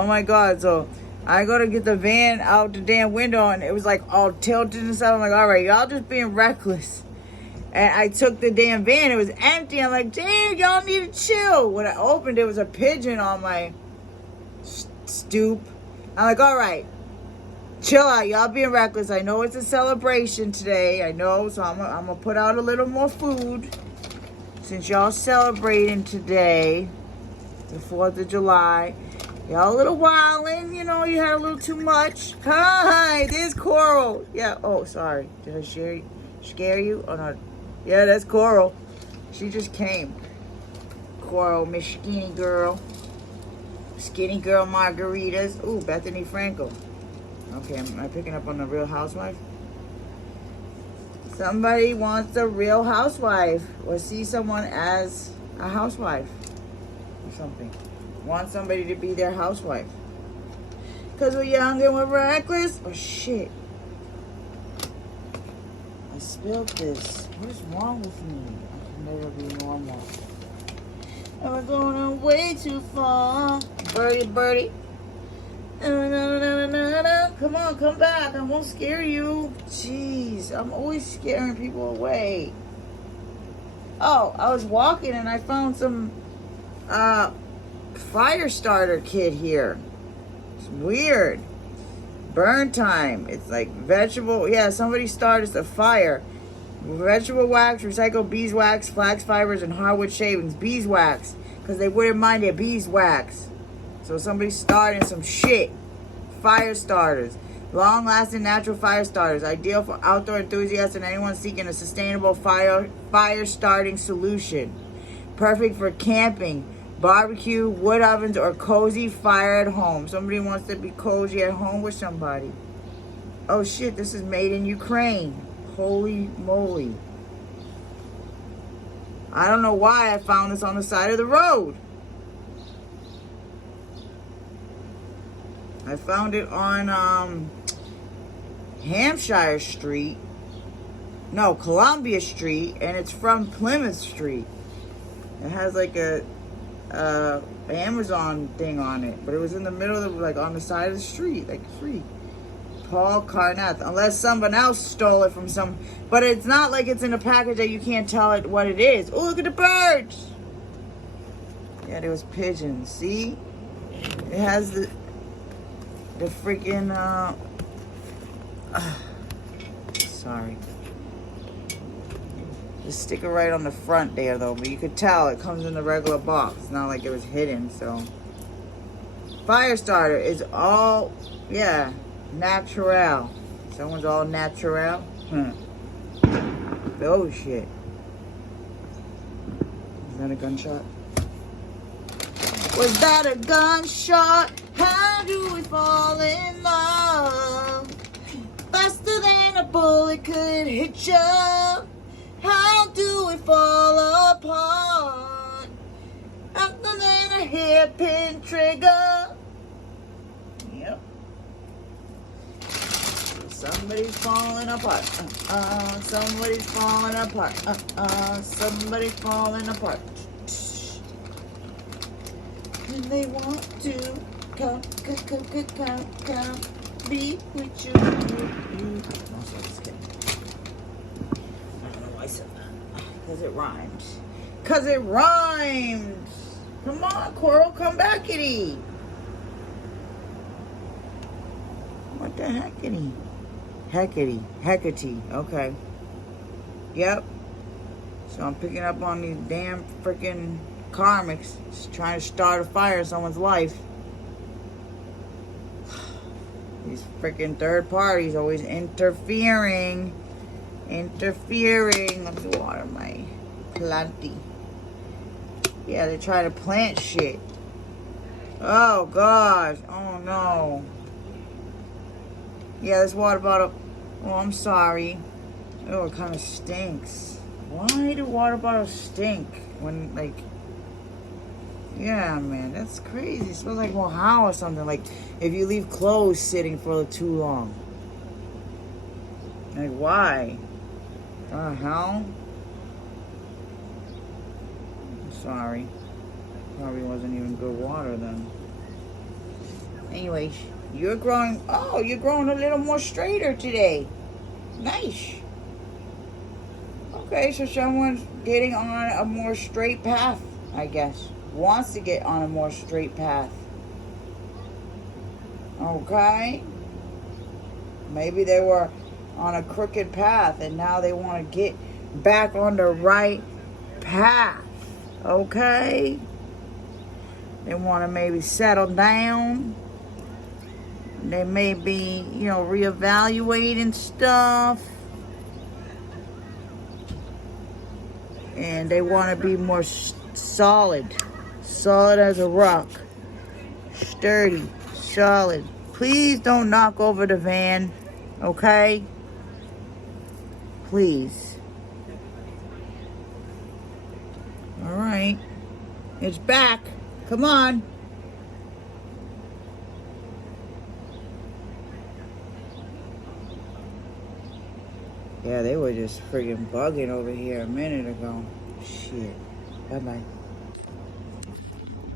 Oh my God, so I go to get the van out the damn window and it was like all tilted and stuff. I'm like, all right, y'all just being reckless. And I took the damn van, it was empty. I'm like, damn, y'all need to chill. When I opened, there was a pigeon on my stoop. I'm like, all right, chill out, y'all being reckless. I know it's a celebration today, I know, so I'm gonna put out a little more food. Since y'all celebrating today, the 4th of July. Y'all a little wildin', you know, you had a little too much. Hi, there's Coral. Yeah, oh, sorry. Did I scare you? Oh, no. Yeah, that's Coral. She just came. Coral, Miss Skinny Girl. Skinny Girl Margaritas. Ooh, Bethany Frankel. Okay, am I picking up on the Real Housewife? Somebody wants the Real Housewife or see someone as a housewife or something. Want somebody to be their housewife. Because we're young and we're reckless. Oh, shit. I spilled this. What is wrong with me? I can never be normal. And we're going way too far. Birdie, birdie. Come on, come back. I won't scare you. Jeez, I'm always scaring people away. Oh, I was walking and I found some fire starter kit here. It's weird. Burn time. It's like vegetable. Yeah, somebody started a fire. Vegetable wax, recycled beeswax, flax fibers, and hardwood shavings. Beeswax, because they wouldn't mind their beeswax. So somebody starting some shit. Fire starters. Long-lasting natural fire starters. Ideal for outdoor enthusiasts and anyone seeking a sustainable fire starting solution. Perfect for camping, barbecue, wood ovens, or cozy fire at home. Somebody wants to be cozy at home with somebody. Oh shit, this is made in Ukraine. Holy moly. I don't know why I found this on the side of the road. I found it on Hampshire Street. No, Columbia Street, and it's from Plymouth Street. It has like a Amazon thing on it, but it was in the middle of, like, on the side of the street, like free. Paul Carneth, unless someone else stole it from some, but it's not like it's in a package that you can't tell it what it is. Oh, look at the birds. Yeah, there was pigeons. See, it has the freaking sorry. The sticker right on the front there, though, but you could tell it comes in the regular box. It's not like it was hidden. So fire starter is all, yeah, natural. Someone's all natural. Oh shit. Is that a gunshot? Was that a gunshot? How do we fall in love? Faster than a bullet could hit you. How do we fall apart? Faster than a hairpin trigger. Yep. Somebody's falling apart. Somebody's falling apart. Somebody's falling apart. And they want to come, be with you. Also, just kidding. I don't know why I said that. Because it rhymes. Because it rhymes. Come on, Coral, come back, kitty. What the heckity? Hecate. Okay. Yep. So I'm picking up on these damn freaking karmics. Just trying to start a fire in someone's life. These freaking third parties always interfering. Let me water my planty. Yeah, they try to plant shit. Oh gosh. Oh no. Yeah, this water bottle. Oh, I'm sorry. Oh, it kind of stinks. Why do water bottles stink? When, like, yeah, man, that's crazy. It smells like Mohau or something. Like if you leave clothes sitting for too long. Like, why? The hell? I'm sorry. Probably wasn't even good water then. Anyways, you're growing, oh, you're growing a little more straighter today. Nice. Okay, so someone's getting on a more straight path, I guess. Wants to get on a more straight path. Okay? Maybe they were on a crooked path and now they want to get back on the right path. Okay? They want to maybe settle down. They may be, reevaluating stuff. And they want to be more solid. Solid as a rock. Sturdy. Solid. Please don't knock over the van. Okay? Please. All right. It's back. Come on. Yeah, they were just friggin' bugging over here a minute ago. Shit. Bye-bye.